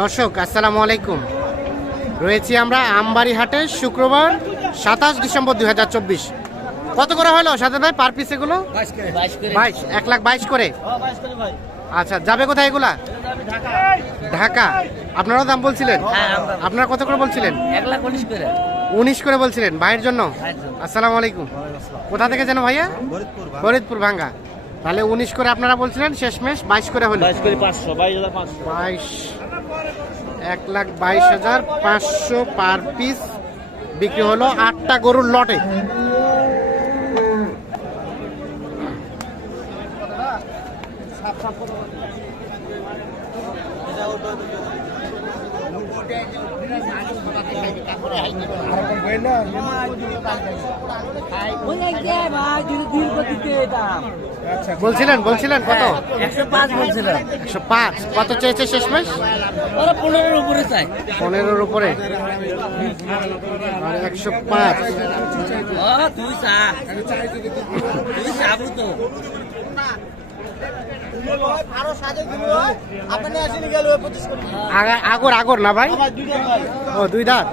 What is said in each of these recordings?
দর্শক আসসালামু আলাইকুম। রয়েছি আমরা আমবাড়ি হাটে শুক্রবার সাতাশ ডিসেম্বর দুই হাজার চব্বিশ। কত করে হলো সাথে ভাই পার পিস এগুলো? বাইশ এক লাখ বাইশ করে? আচ্ছা যাবে কোথায় এগুলা? ঢাকা। আপনারাও দাম বলছিলেন? হ্যাঁ, আপনারা কত করে বলছিলেন? এক লাখ উনিশ করে। উনিশ করে বলছিলেন ভাইয়ের জন্য? ভাইয়ের জন্য। আসসালামু আলাইকুম। কোথা থেকে যেন ভাইয়া? ফরিদপুর ভাঙ্গা। তাহলে উনিশ করে আপনারা বলছিলেন শেষমেশ বাইশ করে হলো। বাইশ করে পাঁচশো বাইশ হাজার পাঁচশো বাইশ এক লাখ বাইশ হাজার পাঁচশো পার পিস বিক্রি হলো আটটা গরুর লটে। বলছিলেন বলছিলেন কত? একশো পাঁচ বলছিলাম। একশো পাঁচ। কত চেয়েছে শেষমেশ? ওরা পনেরোর উপরে চাই পনেরোর উপরে। আর একশো পাঁচ। তুই চা। তুই চাবু তো আগর আগর না ভাই? ও দুই দাঁত।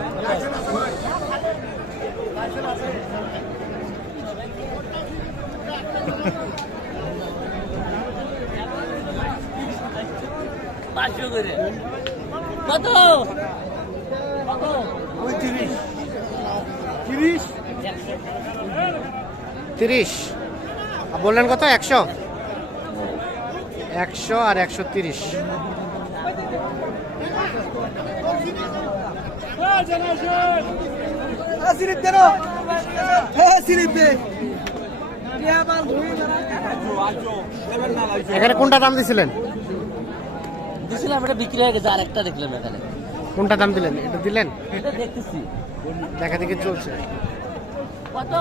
কত তিরিশ। বললেন কত? একশো? একশো আর একশো তিরিশ। এখানে কোনটা দাম দিছিলেন? দিছিলাম এটা বিক্রি হয়ে গেছে আর একটা দেখলাম এখানে। কোনটা দাম দিলেন? এটা দিলেন? এটা দেখতেছি। দেখা দেখি চলছে। কত?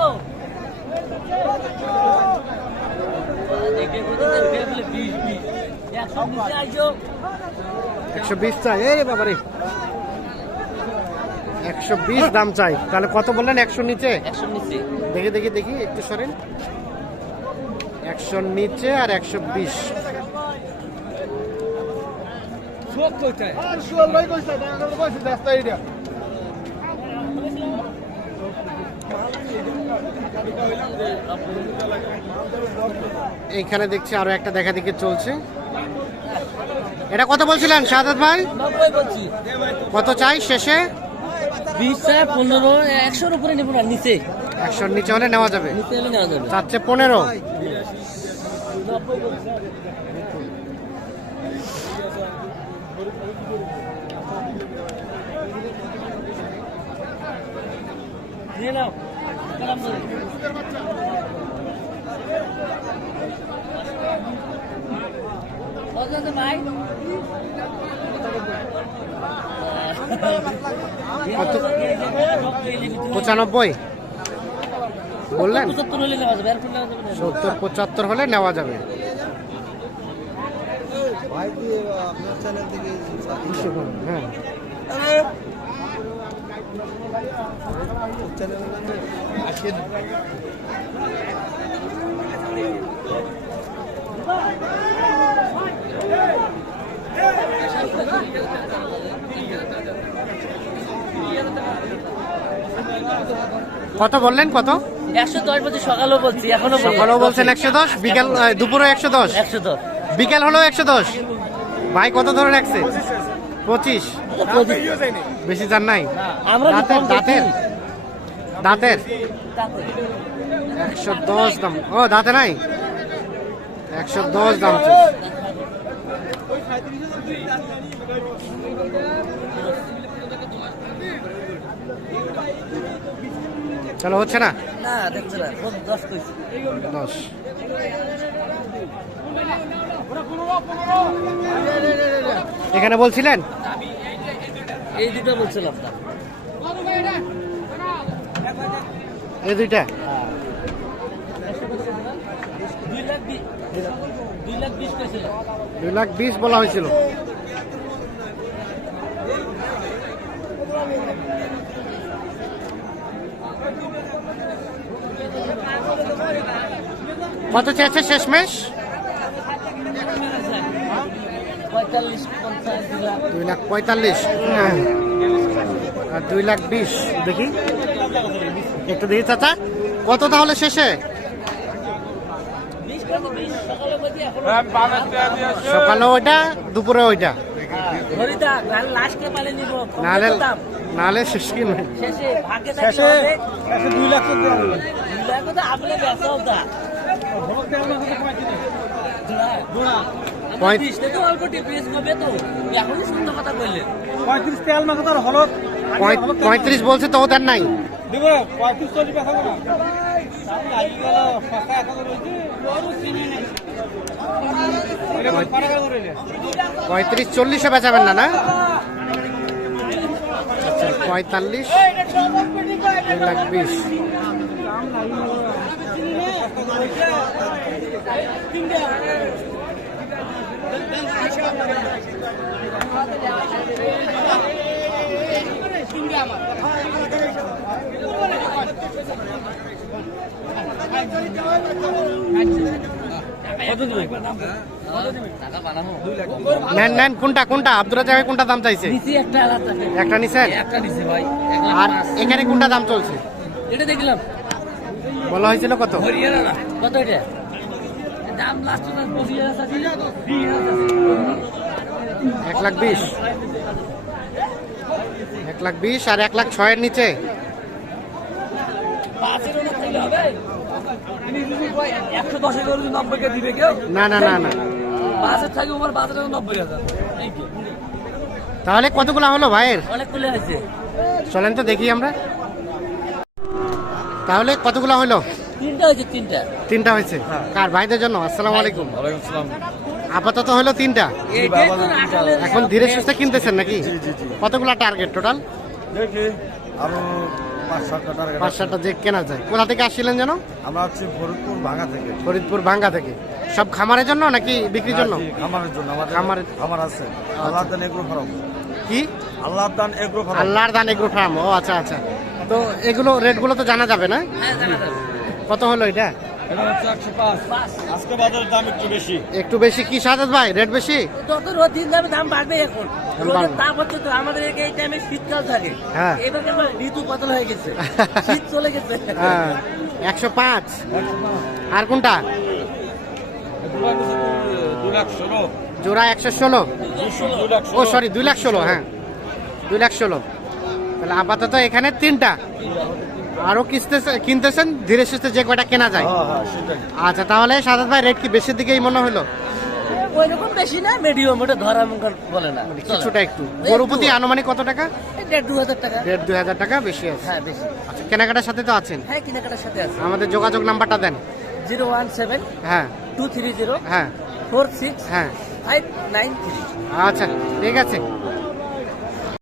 একশো বিশ চাই এই বাবারে। একশো বিশ দাম চাই। তাহলে কত বললেন? একশো নিচে? একশো নিচে। দেখি দেখি দেখি একটু সরেন। একশো নিচে আর একশো বিশ। এইখানে দেখছি আরও একটা দেখা দেখি চলছে। এটা কত বলছিলেন শাহাদ ভাই? কত চাই শেষে? পনেরো একশোর উপরে নেব না নিচে। একশোর নিচে হলে নেওয়া যাবে। নিচে হলে নেওয়া যাবে। চাচ্ছে পনেরো। নিয়ে নাও। পঁচানব্বই। বললেন? পঁচাত্তর হলে নেওয়া যাবে আর কোনো নেওয়া যাবে? না। সত্তর পঁচাত্তর হলে নেওয়া যাবে। হ্যাঁ। কত বললেন কত? একশো দশ বছর সকালেও বলছি এখনও। সকালেও বলছেন একশো দশ বিকেল দুপুরে একশো দশ? একশো দশ। বিকেল হলেও একশো দশ? ভাই কত ধরে রাখছে? পঁচিশ। বেশি যান নাই? আমরা দাঁতের। দাঁতের? একশো দশ দাম। ও দাঁতে নাই? একশো দশ দাম চলো হচ্ছে না? দশ এখানে বলছিলেন? এই দুটো বলছিলাম না এই দুইটা? দুই লাখ বিশ বলা হয়েছিল। কত চেয়েছে শেষমেশ? দুই লাখ পঁয়তাল্লিশ। আর দুই লাখ বিশ, দেখি। একটু দেখি চাচা। কত তাহলে শেষে? সকালে ওইটা দুপুরে ওইটা। নাহলে নাহলে শেষ কি নয়। শেষে দুই লাখ দুই পঁয়ত্রিশ বলছে তো ওদের নাই। দিব পঁয়ত্রিশ চল্লিশ না। সস্তা রয়েছে? পঁয়ত্রিশ বেচাবেন না না? আচ্ছা পঁয়তাল্লিশ দুই লাখ বিশ। নেন নেন কোনটা কোনটা? আব্দুল রাজা ভাই কোনটা দাম চাইছে? একটা আলাদা একটা নিছেন? একটা নিচে আর এখানে কোনটা দাম চলছে? এটা দেখলাম। বলা হয়েছিল কত? এটা? দাম লাস্ট এক লাখ বিশ। এক লাখ বিশ আর এক লাখ ছয়ের নিচে। না না না না? তাহলে কতগুলো হলো ভাইয়ের? চলেন তো দেখি আমরা। তাহলে কতগুলো হলো? তিনটা হয়েছে তিনটা। তিনটা হয়েছে। কার? ভাইদের জন্য। আসসালামু আলাইকুম। আপাতত হলো তিনটা। এখন ধীরে সুস্থে কিনতেছেন নাকি? কতগুলো টার্গেট টোটাল দেখি পাঁচ সাতটা টার্গেট পাঁচ সাতটা যে কেনা যায়। কোথা থেকে আসছিলেন যেন? আমরা হচ্ছে ফরিদপুর থেকে। ফরিদপুর ভাঙ্গা থেকে। সব খামারের জন্য নাকি বিক্রির জন্য? খামারের জন্য। আমাদের খামারের- খামার আছে। আল্লাহ দান এগ্রো ফার্ম। কি? আল্লাহ দান এগ্রো ফার্ম। আল্লাহর দান এগ্রো ফার্ম। ও আচ্ছা আচ্ছা। তো এগুলো রেটগুলো তো জানা যাবে না? হ্যাঁ, জানা যাবে। কত হলো এটা? আজকে বাজারের দাম একটু বেশি। একটু বেশি কি সাজাদ ভাই? রেট বেশি? যত রোদ দিন যাবে দাম বাড়বে এখন। দাম রোদের তাপ হচ্ছে তো আমাদের এই- টাইমে শীতকাল থাকে। হ্যাঁ। এবার ঋতু বদল হয়ে গেছে। শীত চলে গেছে। হ্যাঁ। একশো পাঁচ। আর কোনটা? জোড়া একশো ষোলো। ও সরি দুই লাখ ষোলো হ্যাঁ। দুই লাখ ষোলো। তাহলে আপাতত এখানে তিনটা। আরও কিনতেছে কিনতেছেন ধীরে সুস্থে যে কয়টা কেনা যায়। হ্যাঁ হ্যাঁ আচ্ছা তাহলে সাদাত ভাই রেট কি বেশির দিকেই মনে হলো? বেশি না মিডিয়াম ওটা ধরা বলে না। কিছুটা একটু। গরু প্রতি আনুমানিক কত টাকা? দেড় দু হাজার টাকা। দেড় দুই হাজার টাকা বেশি আছে। হ্যাঁ বেশি। আচ্ছা কেনাকাটার সাথে তো আছেন? হ্যাঁ কেনাকাটার সাথে আছে। আমাদের যোগাযোগ নাম্বারটা দেন। জিরো ওয়ান সেভেন হ্যাঁ। টু থ্রি জিরো হ্যাঁ। ফোর সিক্স হ্যাঁ। Five nine three. আচ্ছা ঠিক আছে।